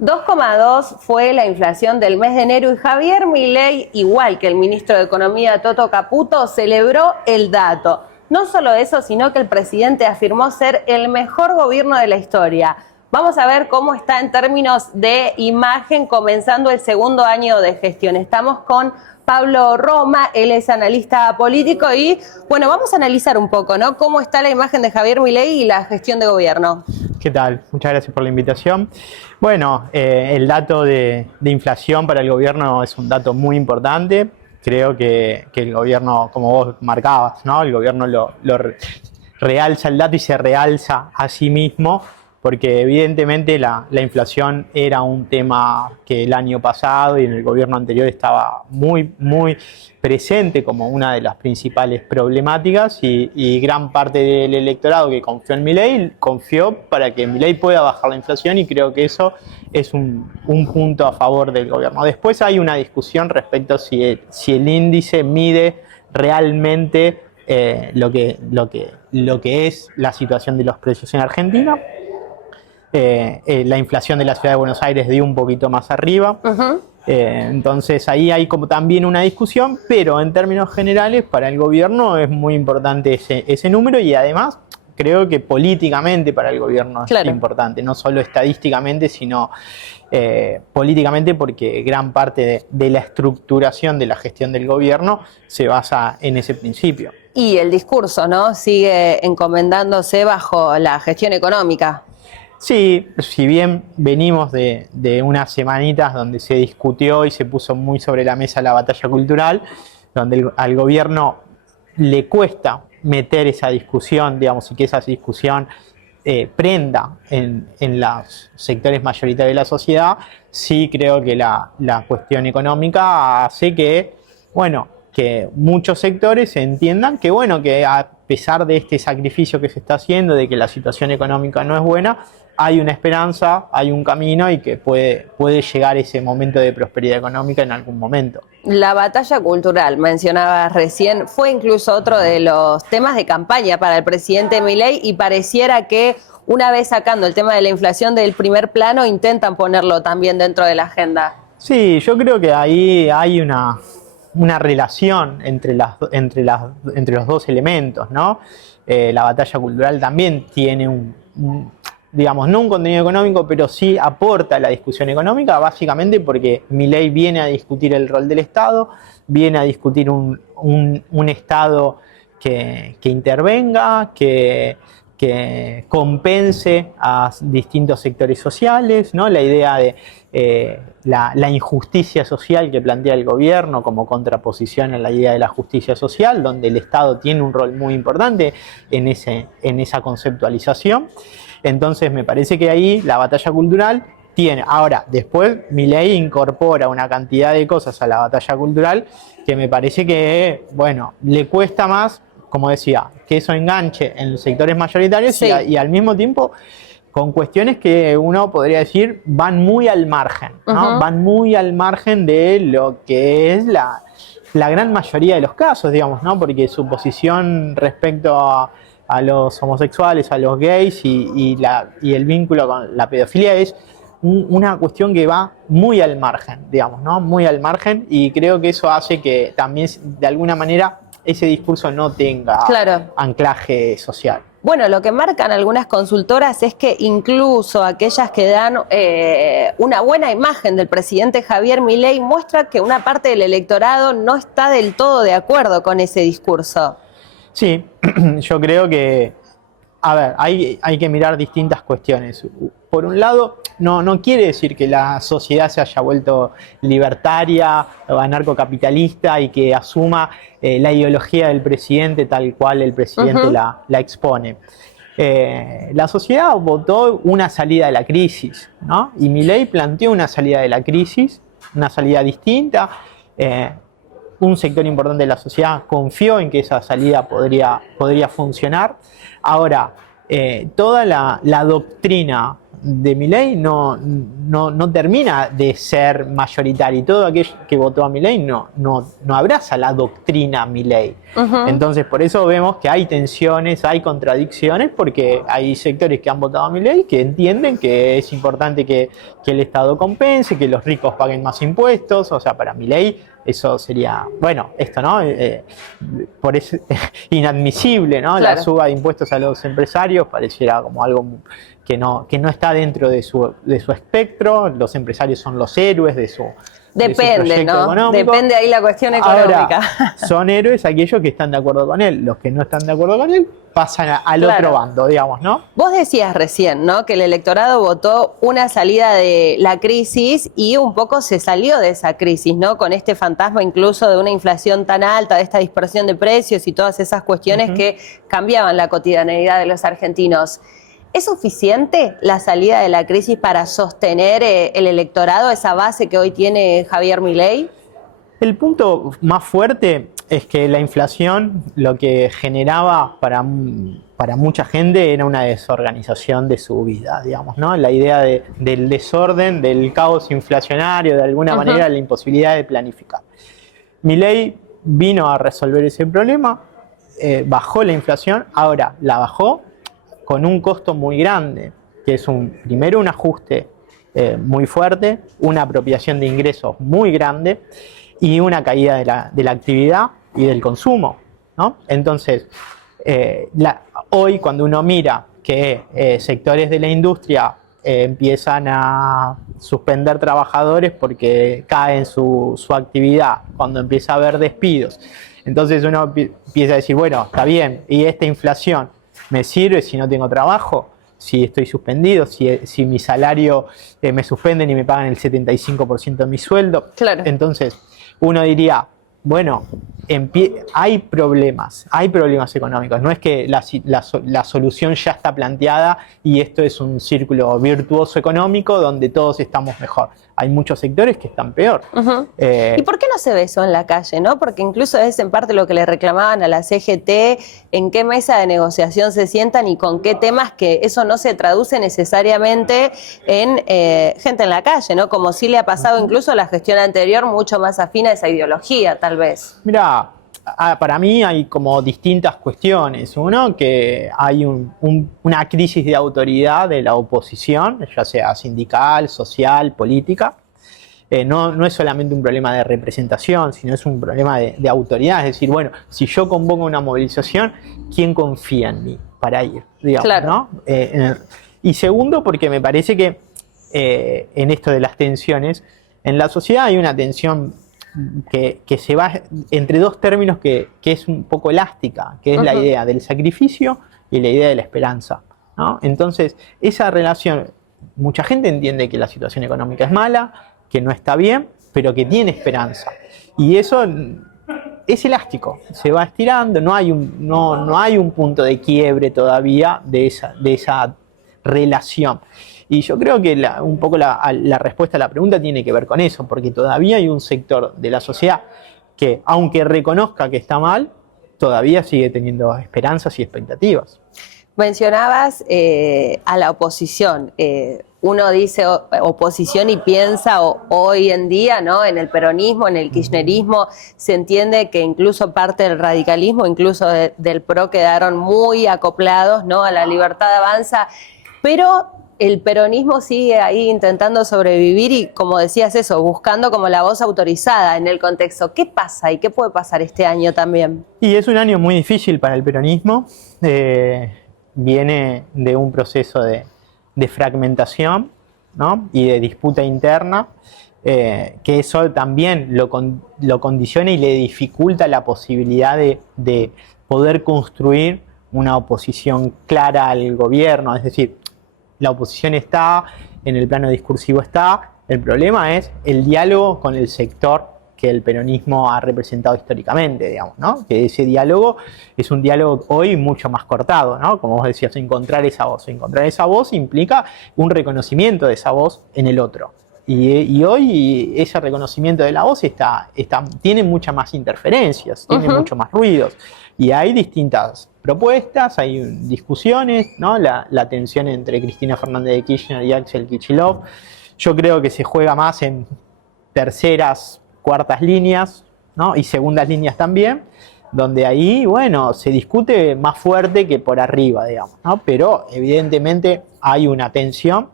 2,2 fue la inflación del mes de enero y Javier Milei, igual que el ministro de Economía Toto Caputo, celebró el dato. No solo eso, sino que el presidente afirmó ser el mejor gobierno de la historia. Vamos a ver cómo está en términos de imagen comenzando el segundo año de gestión. Estamos con Pablo Roma, él es analista político y, bueno, vamos a analizar un poco, ¿no? Cómo está la imagen de Javier Milei y la gestión de gobierno. ¿Qué tal? Muchas gracias por la invitación. Bueno, el dato de inflación para el gobierno es un dato muy importante. Creo que el gobierno, como vos marcabas, ¿no? El gobierno lo realza el dato y se realza a sí mismo, porque evidentemente la inflación era un tema que el año pasado y en el gobierno anterior estaba muy presente como una de las principales problemáticas y gran parte del electorado que confió en Milei confió para que Milei pueda bajar la inflación y creo que eso es un punto a favor del gobierno. Después hay una discusión respecto a si el índice mide realmente lo que es la situación de los precios en Argentina. La inflación de la ciudad de Buenos Aires dio un poquito más arriba. Entonces ahí hay como también una discusión, pero en términos generales para el gobierno es muy importante ese número y además creo que políticamente para el gobierno es importante, no solo estadísticamente, sino políticamente, porque gran parte de la estructuración de la gestión del gobierno se basa en ese principio. Y el discurso, ¿no? Sigue encomendándose bajo la gestión económica. Sí, si bien venimos de unas semanitas donde se discutió y se puso muy sobre la mesa la batalla cultural, donde al gobierno le cuesta meter esa discusión, digamos, y que esa discusión prenda en los sectores mayoritarios de la sociedad, sí creo que la cuestión económica hace que, bueno, que muchos sectores entiendan que, bueno, que a pesar de este sacrificio que se está haciendo, de que la situación económica no es buena, hay una esperanza, hay un camino y que puede llegar ese momento de prosperidad económica en algún momento. La batalla cultural, mencionabas recién, fue incluso otro de los temas de campaña para el presidente Milei y pareciera que una vez sacando el tema de la inflación del primer plano, intentan ponerlo también dentro de la agenda. Sí, yo creo que ahí hay una relación entre los dos elementos, ¿no? La batalla cultural también tiene digamos, no un contenido económico, pero sí aporta a la discusión económica, básicamente porque Milei viene a discutir el rol del Estado, viene a discutir un Estado que intervenga, que compense a distintos sectores sociales, ¿no? La idea de la injusticia social que plantea el gobierno como contraposición a la idea de la justicia social, donde el Estado tiene un rol muy importante en esa conceptualización. Entonces me parece que ahí la batalla cultural tiene. Ahora, después Milei incorpora una cantidad de cosas a la batalla cultural que me parece que, bueno, le cuesta más, como decía, que eso enganche en los sectores mayoritarios, sí, y al mismo tiempo con cuestiones que uno podría decir van muy al margen, ¿no? Van muy al margen de lo que es la gran mayoría de los casos, digamos, ¿no? Porque su posición respecto a los homosexuales, a los gays y el vínculo con la pedofilia es una cuestión que va muy al margen, digamos, ¿no? Muy al margen, y creo que eso hace que también de alguna manera ese discurso no tenga anclaje social. Bueno, lo que marcan algunas consultoras es que incluso aquellas que dan una buena imagen del presidente Javier Milei muestra que una parte del electorado no está del todo de acuerdo con ese discurso. Sí, yo creo que, a ver, hay que mirar distintas cuestiones. Por un lado, no quiere decir que la sociedad se haya vuelto libertaria o anarcocapitalista y que asuma la ideología del presidente tal cual el presidente la expone. La sociedad votó una salida de la crisis, ¿no? Y Milei planteó una salida de la crisis, una salida distinta. Un sector importante de la sociedad confió en que esa salida podría funcionar. Ahora, toda la doctrina de Milei no termina de ser mayoritario, y todo aquel que votó a Milei no abraza la doctrina Milei. Entonces, por eso vemos que hay tensiones, hay contradicciones, porque hay sectores que han votado a Milei que entienden que es importante que el Estado compense, que los ricos paguen más impuestos. O sea, para Milei eso sería, bueno, esto, ¿no? Por eso inadmisible, ¿no? Claro. La suba de impuestos a los empresarios pareciera como algo que no está dentro de su espectro. Los empresarios son los héroes de su Depende, ¿no? económico. Depende ahí la cuestión económica. Ahora, son héroes aquellos que están de acuerdo con él. Los que no están de acuerdo con él pasan al Claro. otro bando, digamos, ¿no? Vos decías recién, ¿no?, que el electorado votó una salida de la crisis y un poco se salió de esa crisis, ¿no?, con este fantasma incluso de una inflación tan alta, de esta dispersión de precios y todas esas cuestiones que cambiaban la cotidianeidad de los argentinos. ¿Es suficiente la salida de la crisis para sostener el electorado, esa base que hoy tiene Javier Milei? El punto más fuerte es que la inflación lo que generaba para mucha gente era una desorganización de su vida, digamos, ¿no? La idea del desorden, del caos inflacionario, de alguna manera la imposibilidad de planificar. Milei vino a resolver ese problema, bajó la inflación, ahora la bajó con un costo muy grande, que es primero un ajuste muy fuerte, una apropiación de ingresos muy grande y una caída de la actividad y del consumo, ¿no? Entonces, hoy cuando uno mira que sectores de la industria empiezan a suspender trabajadores porque cae su actividad, cuando empieza a haber despidos, entonces uno empieza a decir, bueno, está bien, ¿y esta inflación me sirve si no tengo trabajo? Si estoy suspendido, si mi salario me suspenden y me pagan el 75% de mi sueldo. Claro. Entonces, uno diría, bueno, hay problemas económicos. No es que la solución ya está planteada y esto es un círculo virtuoso económico donde todos estamos mejor. Hay muchos sectores que están peor. ¿Y por qué no se ve eso en la calle, no? Porque incluso es en parte lo que le reclamaban a la CGT, en qué mesa de negociación se sientan y con qué temas, que eso no se traduce necesariamente en gente en la calle, ¿no? Como sí le ha pasado incluso a la gestión anterior, mucho más afín a esa ideología, tal vez. Mira, para mí hay como distintas cuestiones. Uno, que hay una crisis de autoridad de la oposición, ya sea sindical, social, política. No es solamente un problema de representación, sino es un problema de autoridad. Es decir, bueno, si yo convoco una movilización, ¿quién confía en mí para ir? Digamos, claro. ¿no? Y segundo, porque me parece que en esto de las tensiones, en la sociedad hay una tensión que se va entre dos términos que es un poco elástica, que es la idea del sacrificio y la idea de la esperanza, ¿no? Entonces, esa relación, mucha gente entiende que la situación económica es mala, que no está bien, pero que tiene esperanza. Y eso es elástico, se va estirando, no hay un punto de quiebre todavía de esa relación. Y yo creo que un poco la respuesta a la pregunta tiene que ver con eso, porque todavía hay un sector de la sociedad que, aunque reconozca que está mal, todavía sigue teniendo esperanzas y expectativas. Mencionabas a la oposición. Uno dice oposición y piensa hoy en día, ¿no?, en el peronismo, en el kirchnerismo. Se entiende que incluso parte del radicalismo, incluso del PRO, quedaron muy acoplados, ¿no?, a la Libertad Avanza. Pero el peronismo sigue ahí intentando sobrevivir y, como decías eso, buscando como la voz autorizada en el contexto. ¿Qué pasa y qué puede pasar este año también? Y es un año muy difícil para el peronismo. Viene de un proceso de fragmentación, ¿no?, y de disputa interna, que eso también lo condiciona y le dificulta la posibilidad de poder construir una oposición clara al gobierno. Es decir, la oposición está, en el plano discursivo está, el problema es el diálogo con el sector que el peronismo ha representado históricamente, digamos, ¿no? Que ese diálogo es un diálogo hoy mucho más cortado, ¿no? Como vos decías, encontrar esa voz. Encontrar esa voz implica un reconocimiento de esa voz en el otro. Y hoy ese reconocimiento de la voz tiene muchas más interferencias, tiene mucho más ruidos. Y hay distintas propuestas, hay discusiones, ¿no? La tensión entre Cristina Fernández de Kirchner y Axel Kicillof. Yo creo que se juega más en terceras, cuartas líneas, ¿no? Y segundas líneas también, donde ahí, bueno, se discute más fuerte que por arriba, digamos, ¿no? Pero evidentemente hay una tensión,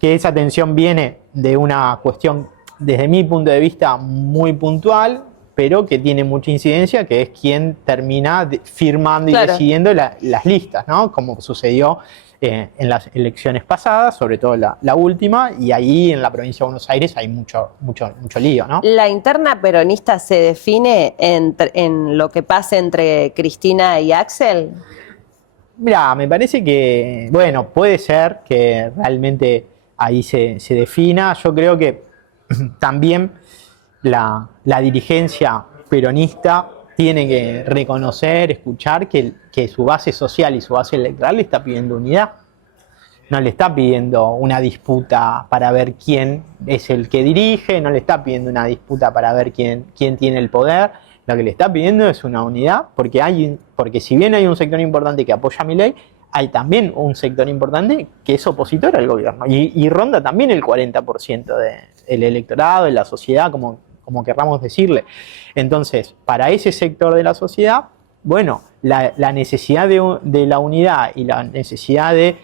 que esa tensión viene de una cuestión, desde mi punto de vista, muy puntual, pero que tiene mucha incidencia, que es quien termina firmando y decidiendo las listas, ¿no? Como sucedió en las elecciones pasadas, sobre todo la última, y ahí en la provincia de Buenos Aires hay mucho lío, ¿no? ¿La interna peronista se define en lo que pasa entre Cristina y Axel? Mirá, me parece que, bueno, puede ser que realmente ahí se defina. Yo creo que también la dirigencia peronista tiene que reconocer, escuchar que su base social y su base electoral le está pidiendo unidad. No le está pidiendo una disputa para ver quién es el que dirige, no le está pidiendo una disputa para ver quién tiene el poder. Lo que le está pidiendo es una unidad, porque si bien hay un sector importante que apoya a Milei, hay también un sector importante que es opositor al gobierno y ronda también el 40% del electorado, de la sociedad, como querramos decirle. Entonces, para ese sector de la sociedad, bueno, la necesidad de la unidad y la necesidad de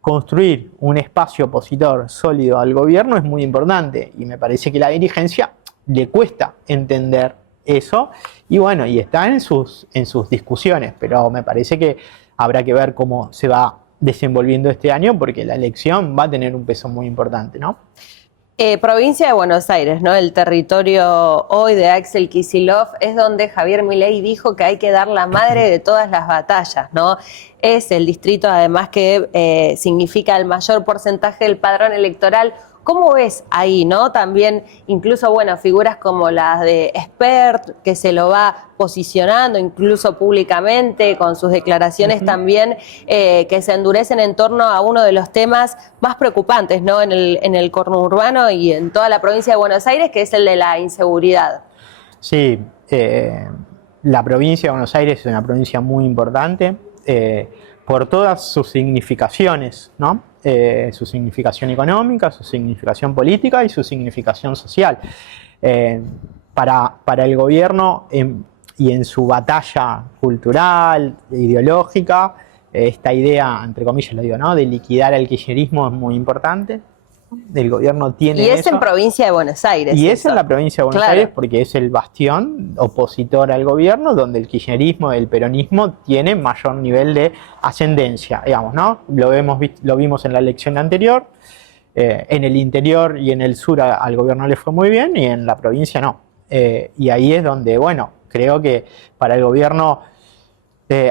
construir un espacio opositor sólido al gobierno es muy importante, y me parece que la dirigencia le cuesta entender eso, y bueno, y está en sus discusiones, pero me parece que habrá que ver cómo se va desenvolviendo este año, porque la elección va a tener un peso muy importante, ¿no? Provincia de Buenos Aires, ¿no? El territorio hoy de Axel Kicillof es donde Javier Milei dijo que hay que dar la madre de todas las batallas, ¿no? Es el distrito además que significa el mayor porcentaje del padrón electoral. ¿Cómo ves ahí, no? También, incluso, bueno, figuras como las de Espert, que se lo va posicionando, incluso públicamente, con sus declaraciones también, que se endurecen en torno a uno de los temas más preocupantes, ¿no? En el conurbano y en toda la provincia de Buenos Aires, que es el de la inseguridad. Sí, la provincia de Buenos Aires es una provincia muy importante, por todas sus significaciones, ¿no? Su significación económica, su significación política y su significación social. Para el gobierno y en su batalla cultural, ideológica, esta idea, entre comillas lo digo, ¿no?, de liquidar al kirchnerismo es muy importante. El gobierno tiene y es eso. En provincia de Buenos Aires. Y es en la provincia de Buenos Claro. Aires porque es el bastión opositor al gobierno, donde el kirchnerismo, el peronismo tiene mayor nivel de ascendencia, digamos, ¿no? Lo vimos en la elección anterior. En el interior y en el sur al gobierno le fue muy bien y en la provincia no. Y ahí es donde, bueno, creo que para el gobierno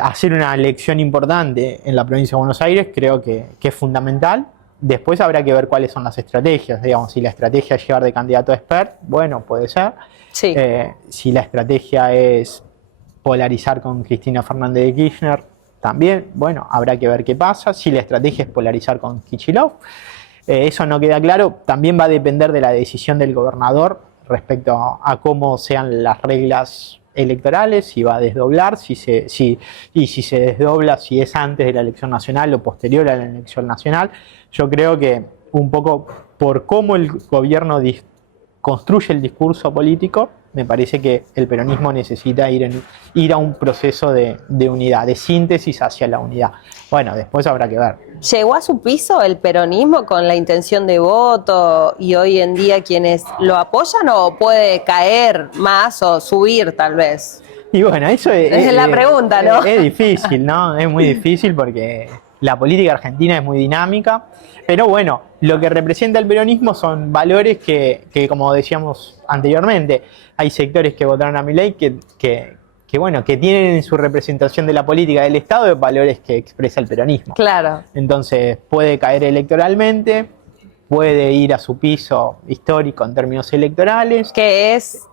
hacer una elección importante en la provincia de Buenos Aires creo que es fundamental. Después habrá que ver cuáles son las estrategias, digamos, si la estrategia es llevar de candidato a Espert, bueno, puede ser. Sí. Si la estrategia es polarizar con Cristina Fernández de Kirchner, también, bueno, habrá que ver qué pasa. Si la estrategia es polarizar con Kicillof, eso no queda claro. También va a depender de la decisión del gobernador respecto a cómo sean las reglas electorales, si va a desdoblar, y si se desdobla, si es antes de la elección nacional o posterior a la elección nacional. Yo creo que un poco por cómo el gobierno construye el discurso político, me parece que el peronismo necesita ir a un proceso de unidad, de síntesis hacia la unidad. Bueno, después habrá que ver. ¿Llegó a su piso el peronismo con la intención de voto y hoy en día quienes lo apoyan, o puede caer más o subir tal vez? Y bueno, eso es la pregunta, ¿no? Es difícil, ¿no? Es muy difícil porque la política argentina es muy dinámica, pero bueno, lo que representa el peronismo son valores que como decíamos anteriormente, hay sectores que votaron a Milei que tienen en su representación de la política del Estado valores que expresa el peronismo. Claro. Entonces puede caer electoralmente, puede ir a su piso histórico en términos electorales. ¿Qué es?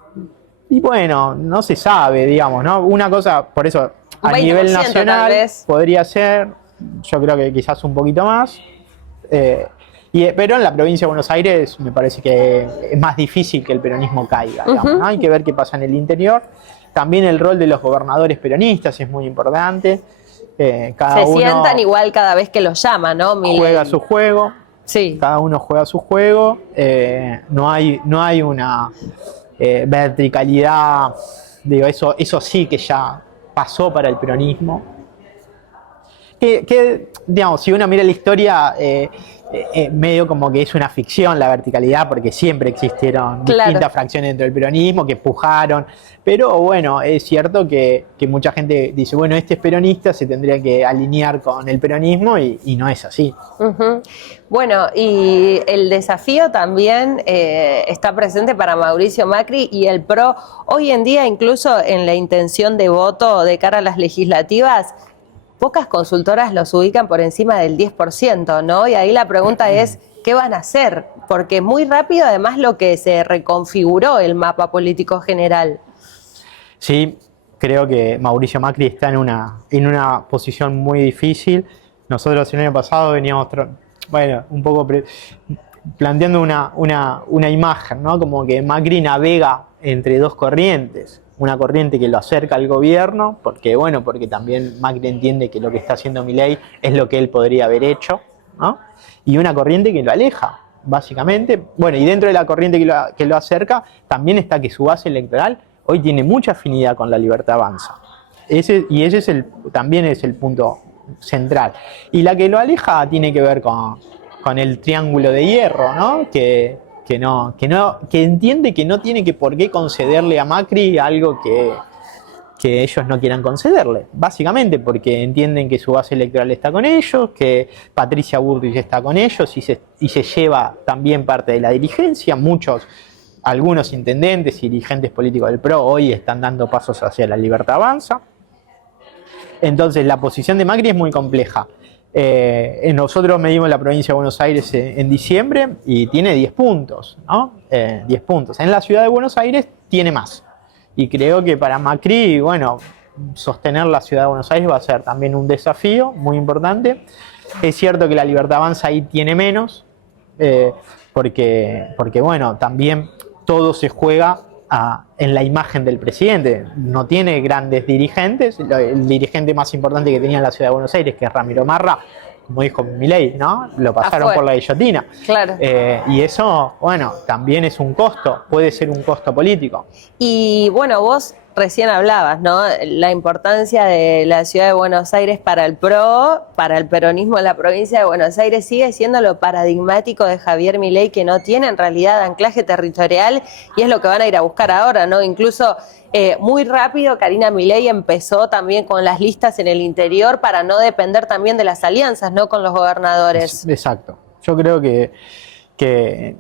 Y bueno, no se sabe, digamos, ¿no? Una cosa, por eso, a nivel nacional podría ser, yo creo que quizás un poquito más. Pero en la provincia de Buenos Aires me parece que es más difícil que el peronismo caiga, digamos, ¿no? Hay que ver qué pasa en el interior. También el rol de los gobernadores peronistas es muy importante. Cada Se uno sientan igual cada vez que los llaman, ¿no? juega su juego. Sí. Cada uno juega su juego. No hay una verticalidad. Digo, eso sí que ya pasó para el peronismo. Digamos, si uno mira la historia, medio como que es una ficción la verticalidad, porque siempre existieron distintas fracciones dentro del peronismo que pujaron, pero bueno, es cierto que mucha gente dice, bueno, este es peronista, se tendría que alinear con el peronismo y no es así. Bueno, y el desafío también está presente para Mauricio Macri y el PRO. Hoy en día, incluso en la intención de voto de cara a las legislativas, pocas consultoras los ubican por encima del 10%, ¿no? Y ahí la pregunta es, ¿qué van a hacer? Porque muy rápido, además, lo que se reconfiguró el mapa político general. Sí, creo que Mauricio Macri está en una posición muy difícil. Nosotros el año pasado veníamos, un poco planteando una imagen, ¿no? Como que Macri navega entre dos corrientes. Una corriente que lo acerca al gobierno, porque también Macri entiende que lo que está haciendo Milei es lo que él podría haber hecho, ¿no? Y una corriente que lo aleja, básicamente. Bueno, y dentro de la corriente que lo acerca, también está que su base electoral hoy tiene mucha afinidad con La Libertad Avanza. Ese también es el punto central. Y la que lo aleja tiene que ver con el triángulo de hierro, ¿no? Que entiende que no tiene por qué concederle a Macri algo que ellos no quieran concederle, básicamente porque entienden que su base electoral está con ellos, que Patricia Bullrich está con ellos y se lleva también parte de la dirigencia. Algunos intendentes y dirigentes políticos del PRO hoy están dando pasos hacia La Libertad Avanza. Entonces la posición de Macri es muy compleja. Nosotros medimos la provincia de Buenos Aires en diciembre y tiene 10 puntos, ¿no? 10 puntos. En la ciudad de Buenos Aires tiene más. Y creo que para Macri, sostener la ciudad de Buenos Aires va a ser también un desafío muy importante. Es cierto que La Libertad Avanza ahí tiene menos, porque también todo se juega en la imagen del presidente. No tiene grandes dirigentes. El dirigente más importante que tenía en la ciudad de Buenos Aires, que es Ramiro Marra, como dijo Milei, ¿no? Lo pasaron por la guillotina. Claro. Y eso, también es un costo, puede ser un costo político. Y vos recién hablabas, ¿no? La importancia de la ciudad de Buenos Aires para el PRO, para el peronismo en la provincia de Buenos Aires, sigue siendo lo paradigmático de Javier Milei, que no tiene en realidad anclaje territorial, y es lo que van a ir a buscar ahora, ¿no? Incluso muy rápido Karina Milei empezó también con las listas en el interior para no depender también de las alianzas, ¿no? Con los gobernadores. Exacto. Yo creo que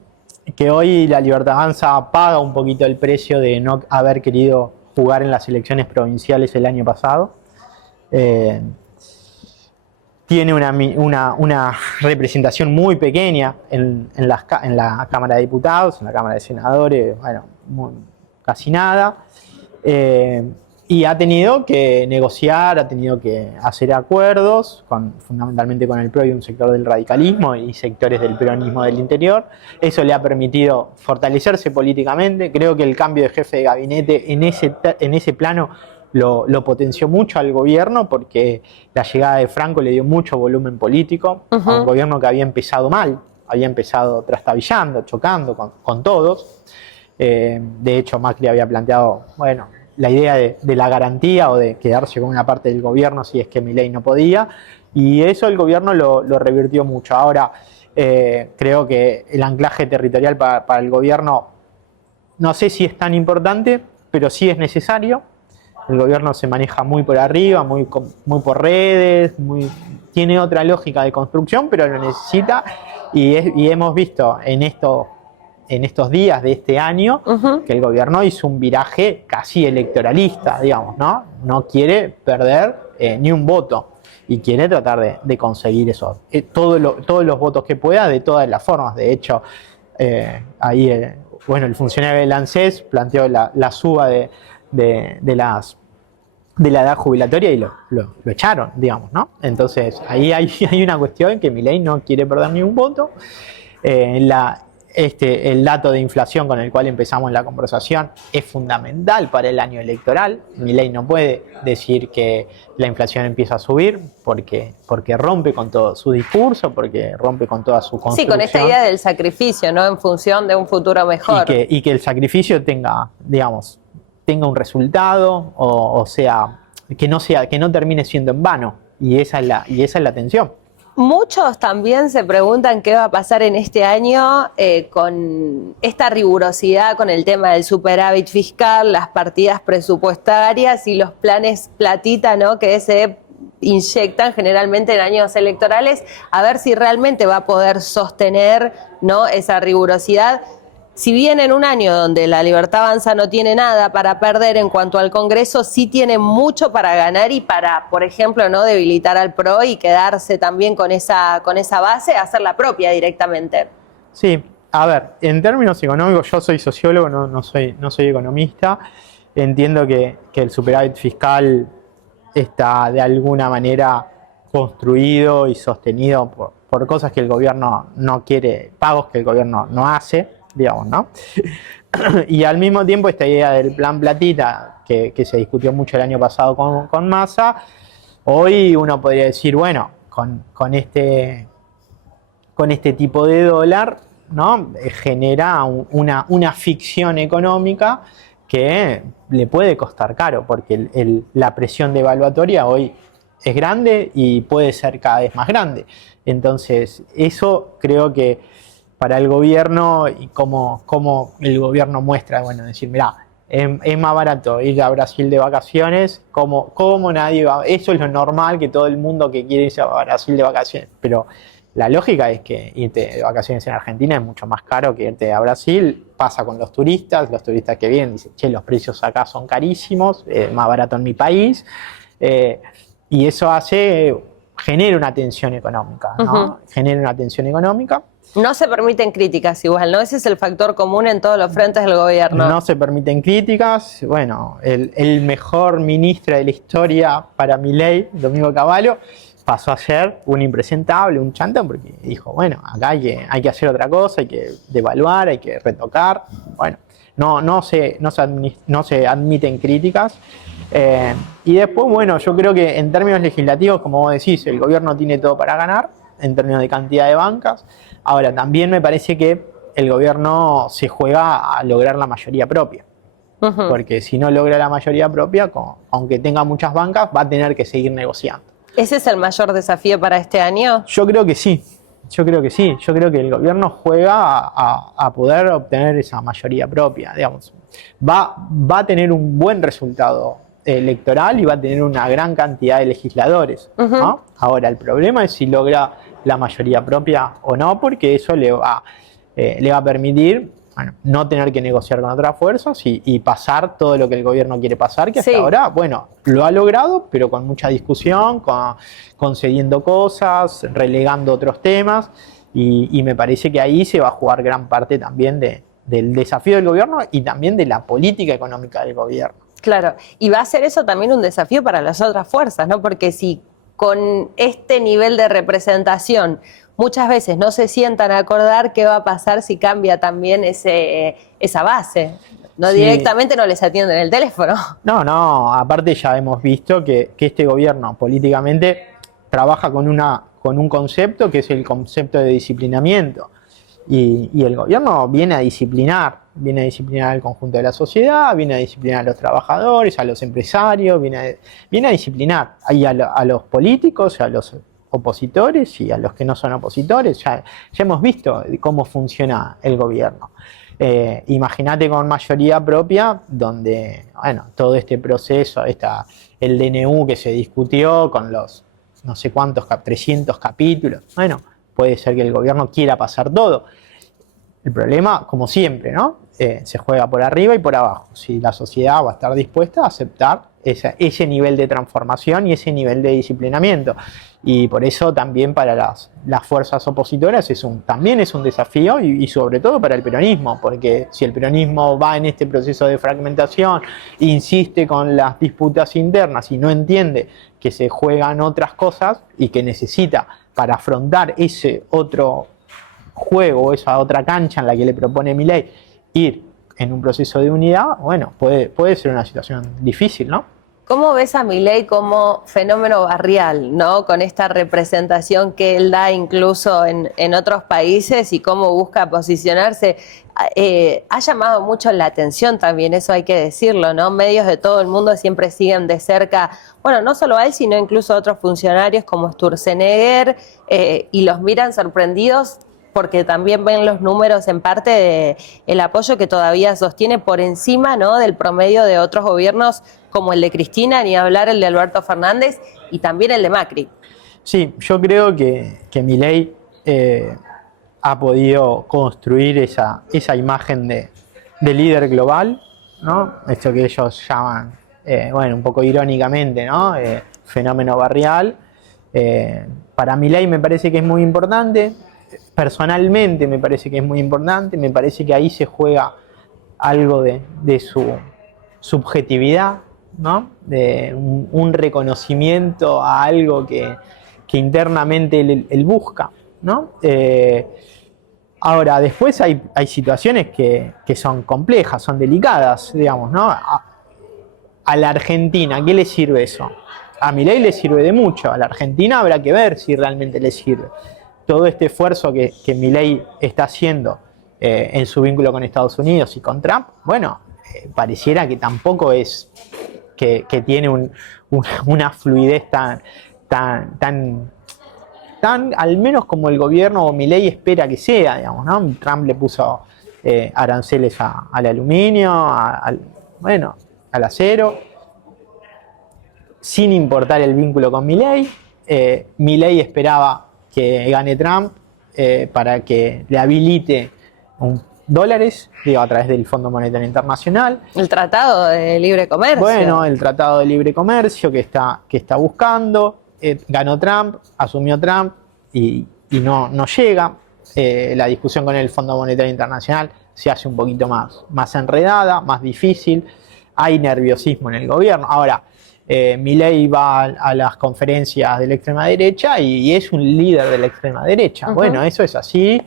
hoy La Libertad Avanza paga un poquito el precio de no haber querido jugar en las elecciones provinciales el año pasado. Tiene una representación muy pequeña en la Cámara de Diputados, en la Cámara de Senadores, casi nada. Y ha tenido que negociar, ha tenido que hacer acuerdos, fundamentalmente con el PRO y un sector del radicalismo y sectores del peronismo del interior. Eso le ha permitido fortalecerse políticamente. Creo que el cambio de jefe de gabinete en ese plano lo potenció mucho al gobierno, porque la llegada de Franco le dio mucho volumen político a un gobierno que había empezado mal, había empezado trastabillando, chocando con todos. De hecho, Macri había planteado, la idea de la garantía o de quedarse con una parte del gobierno si es que Milei no podía, y eso el gobierno lo revirtió mucho. Ahora, creo que el anclaje territorial para el gobierno, no sé si es tan importante, pero sí es necesario. El gobierno se maneja muy por arriba, muy por redes, tiene otra lógica de construcción, pero lo necesita, y hemos visto en estos días de este año que el gobierno hizo un viraje casi electoralista, digamos, ¿no? No quiere perder ni un voto y quiere tratar de conseguir eso, todos los votos que pueda, de todas las formas. De hecho, ahí el funcionario del ANSES planteó la suba de de la edad jubilatoria y lo echaron, digamos, ¿no? Entonces, ahí hay una cuestión que Milei no quiere perder ni un voto. El dato de inflación con el cual empezamos la conversación es fundamental para el año electoral. Milei no puede decir que la inflación empieza a subir porque rompe con todo su discurso, porque rompe con toda su construcción. Sí, con esta idea del sacrificio, ¿no? En función de un futuro mejor. Y que el sacrificio tenga un resultado, o sea, que no termine siendo en vano. Y esa es la tensión. Muchos también se preguntan qué va a pasar en este año con esta rigurosidad con el tema del superávit fiscal, las partidas presupuestarias y los planes platita, ¿no? Que se inyectan generalmente en años electorales, a ver si realmente va a poder sostener, ¿no?, esa rigurosidad. Si bien en un año donde la Libertad Avanza no tiene nada para perder en cuanto al Congreso, sí tiene mucho para ganar y para, por ejemplo, no debilitar al PRO y quedarse también con esa base, hacerla propia directamente. Sí, a ver, en términos económicos, yo soy sociólogo, no soy economista. Entiendo que el superávit fiscal está de alguna manera construido y sostenido por cosas que el gobierno no quiere, pagos que el gobierno no hace, digamos, ¿no? Y al mismo tiempo esta idea del plan platita que se discutió mucho el año pasado con Massa, hoy uno podría decir, bueno, con este tipo de dólar, ¿no?, genera una ficción económica que le puede costar caro, porque la presión devaluatoria hoy es grande y puede ser cada vez más grande. Entonces, eso creo que para el gobierno, y como el gobierno muestra, bueno, decir, mirá, es más barato ir a Brasil de vacaciones, como nadie va, eso es lo normal, que todo el mundo que quiere irse a Brasil de vacaciones, pero la lógica es que irte de vacaciones en Argentina es mucho más caro que irte a Brasil. Pasa con los turistas que vienen dicen, che, los precios acá son carísimos, más barato en mi país, y eso genera una tensión económica, ¿no? Genera una tensión económica. No se permiten críticas igual, ¿no? Ese es el factor común en todos los frentes del gobierno. No se permiten críticas. Bueno, el mejor ministro de la historia para Milei, Domingo Cavallo, pasó a ser un impresentable, un chantón, porque dijo, bueno, acá hay que hacer otra cosa, hay que devaluar, hay que retocar. Bueno, no se admiten críticas. Y después, bueno, yo creo que en términos legislativos, como vos decís, el gobierno tiene todo para ganar, en términos de cantidad de bancas. Ahora, también me parece que el gobierno se juega a lograr la mayoría propia. Porque si no logra la mayoría propia, aunque tenga muchas bancas, va a tener que seguir negociando. ¿Ese es el mayor desafío para este año? Yo creo que sí. Yo creo que el gobierno juega a poder obtener esa mayoría propia. Digamos, va a tener un buen resultado electoral y va a tener una gran cantidad de legisladores, ¿no? Ahora, el problema es si logra la mayoría propia o no, porque eso le va a permitir, bueno, no tener que negociar con otras fuerzas y pasar todo lo que el gobierno quiere pasar, que hasta ahora, bueno, lo ha logrado, pero con mucha discusión, concediendo cosas, relegando otros temas, y me parece que ahí se va a jugar gran parte también del desafío del gobierno y también de la política económica del gobierno. Claro, y va a ser eso también un desafío para las otras fuerzas, ¿no? Porque si con este nivel de representación muchas veces no se sientan a acordar, ¿qué va a pasar si cambia también esa base? No, directamente no les atienden el teléfono. No, aparte ya hemos visto que este gobierno políticamente trabaja con un concepto que es el concepto de disciplinamiento. Y el gobierno viene a disciplinar al conjunto de la sociedad, viene a disciplinar a los trabajadores, a los empresarios, viene a disciplinar ahí a los políticos, a los opositores y a los que no son opositores. Ya hemos visto cómo funciona el gobierno. Imagínate con mayoría propia, donde, bueno, todo este proceso, el DNU que se discutió con los no sé cuántos, 300 capítulos, bueno, puede ser que el gobierno quiera pasar todo. El problema, como siempre, ¿no? Se juega por arriba y por abajo. Si la sociedad va a estar dispuesta a aceptar ese nivel de transformación y ese nivel de disciplinamiento. Y por eso también para las fuerzas opositoras también es un desafío y sobre todo para el peronismo, porque si el peronismo va en este proceso de fragmentación, insiste con las disputas internas y no entiende que se juegan otras cosas y que necesita para afrontar ese otro juego, esa otra cancha en la que le propone Milei ir en un proceso de unidad, bueno, puede ser una situación difícil, ¿no? ¿Cómo ves a Milei como fenómeno barrial, ¿no? Con esta representación que él da incluso en otros países y cómo busca posicionarse? Ha llamado mucho la atención también, eso hay que decirlo, ¿no? Medios de todo el mundo siempre siguen de cerca, bueno, no solo a él, sino incluso a otros funcionarios como Sturzenegger, y los miran sorprendidos porque también ven los números en parte del apoyo que todavía sostiene por encima, ¿no?, del promedio de otros gobiernos como el de Cristina, ni hablar el de Alberto Fernández y también el de Macri. Sí, yo creo que Milei ha podido construir esa imagen de líder global, ¿no? Esto que ellos llaman, bueno, un poco irónicamente, ¿no? Fenómeno barrial. Para Milei me parece que es muy importante. Personalmente me parece que es muy importante, me parece que ahí se juega algo de su subjetividad, ¿no? De un reconocimiento a algo que internamente él busca, ¿no? Ahora, después hay situaciones que son complejas, son delicadas, digamos, ¿no? A la Argentina, ¿qué le sirve eso? A Milei le sirve de mucho, a la Argentina habrá que ver si realmente le sirve. Todo este esfuerzo que Milei está haciendo en su vínculo con Estados Unidos y con Trump, bueno, pareciera que tampoco es que tiene una fluidez tan, al menos como el gobierno o Milei espera que sea, digamos, ¿no? Trump le puso aranceles al aluminio, al acero, sin importar el vínculo con Milei. Milei esperaba que gane Trump para que le habilite dólares, digo, a través del Fondo Monetario Internacional. El Tratado de Libre Comercio. Bueno, el Tratado de Libre Comercio que está buscando. Ganó Trump, asumió Trump y no llega. La discusión con el Fondo Monetario Internacional se hace un poquito más enredada, más difícil. Hay nerviosismo en el gobierno. Ahora, Milei va a las conferencias de la extrema derecha y es un líder de la extrema derecha. Uh-huh. Bueno, eso es así.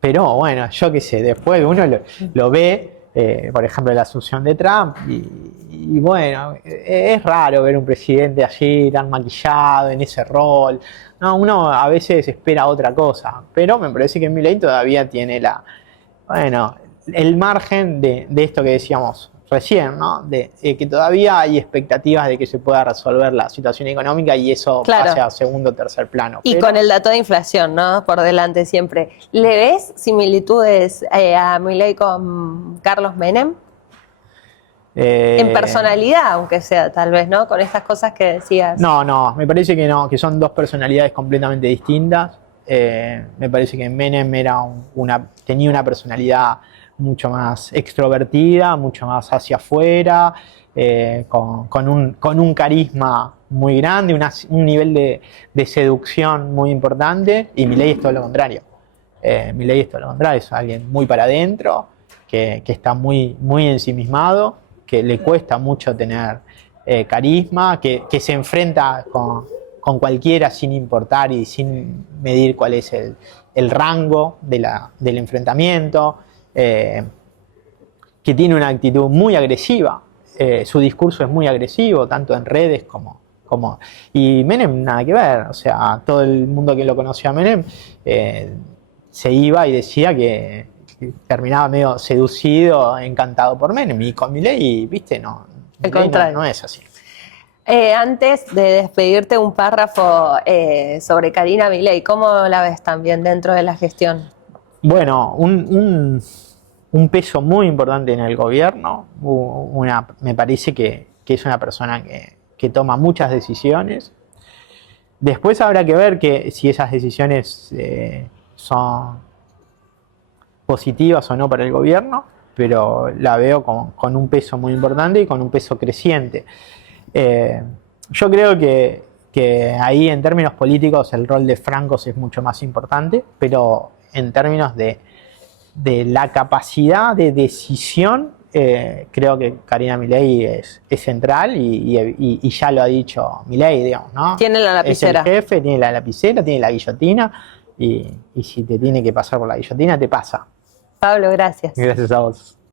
Pero bueno, yo qué sé, después uno lo ve, por ejemplo, la asunción de Trump y bueno, es raro ver un presidente así tan maquillado en ese rol. No, uno a veces espera otra cosa, pero me parece que Milei todavía tiene el margen de esto que decíamos recién, ¿no? De que todavía hay expectativas de que se pueda resolver la situación económica y eso pase a segundo o tercer plano. Y con el dato de inflación, ¿no?, por delante siempre. ¿Le ves similitudes a Milei con Carlos Menem? En personalidad, aunque sea, tal vez, ¿no? Con estas cosas que decías. No, me parece que no, que son dos personalidades completamente distintas. Me parece que Menem tenía una personalidad mucho más extrovertida, mucho más hacia afuera, con un carisma muy grande, un nivel de seducción muy importante, y Milei es todo lo contrario. Milei es todo lo contrario, es alguien muy para adentro, que está muy ensimismado, que le cuesta mucho tener carisma, que se enfrenta con cualquiera sin importar y sin medir cuál es el rango del enfrentamiento. Que tiene una actitud muy agresiva, su discurso es muy agresivo, tanto en redes como y Menem nada que ver, o sea, todo el mundo que lo conocía a Menem se iba y decía que terminaba medio seducido, encantado por Menem, y con Milei, viste, no es así. Antes de despedirte, un párrafo sobre Karina Milei, ¿cómo la ves también dentro de la gestión? Bueno, un peso muy importante en el gobierno, me parece que es una persona que toma muchas decisiones. Después habrá que ver si esas decisiones son positivas o no para el gobierno, pero la veo con un peso muy importante y con un peso creciente. Yo creo que ahí en términos políticos el rol de Francos es mucho más importante, pero en términos de la capacidad de decisión, creo que Karina Milei es central y ya lo ha dicho Milei, digamos, ¿no? Tiene la lapicera. Es el jefe, tiene la lapicera, tiene la guillotina y si te tiene que pasar por la guillotina, te pasa. Pablo, gracias. Gracias a vos.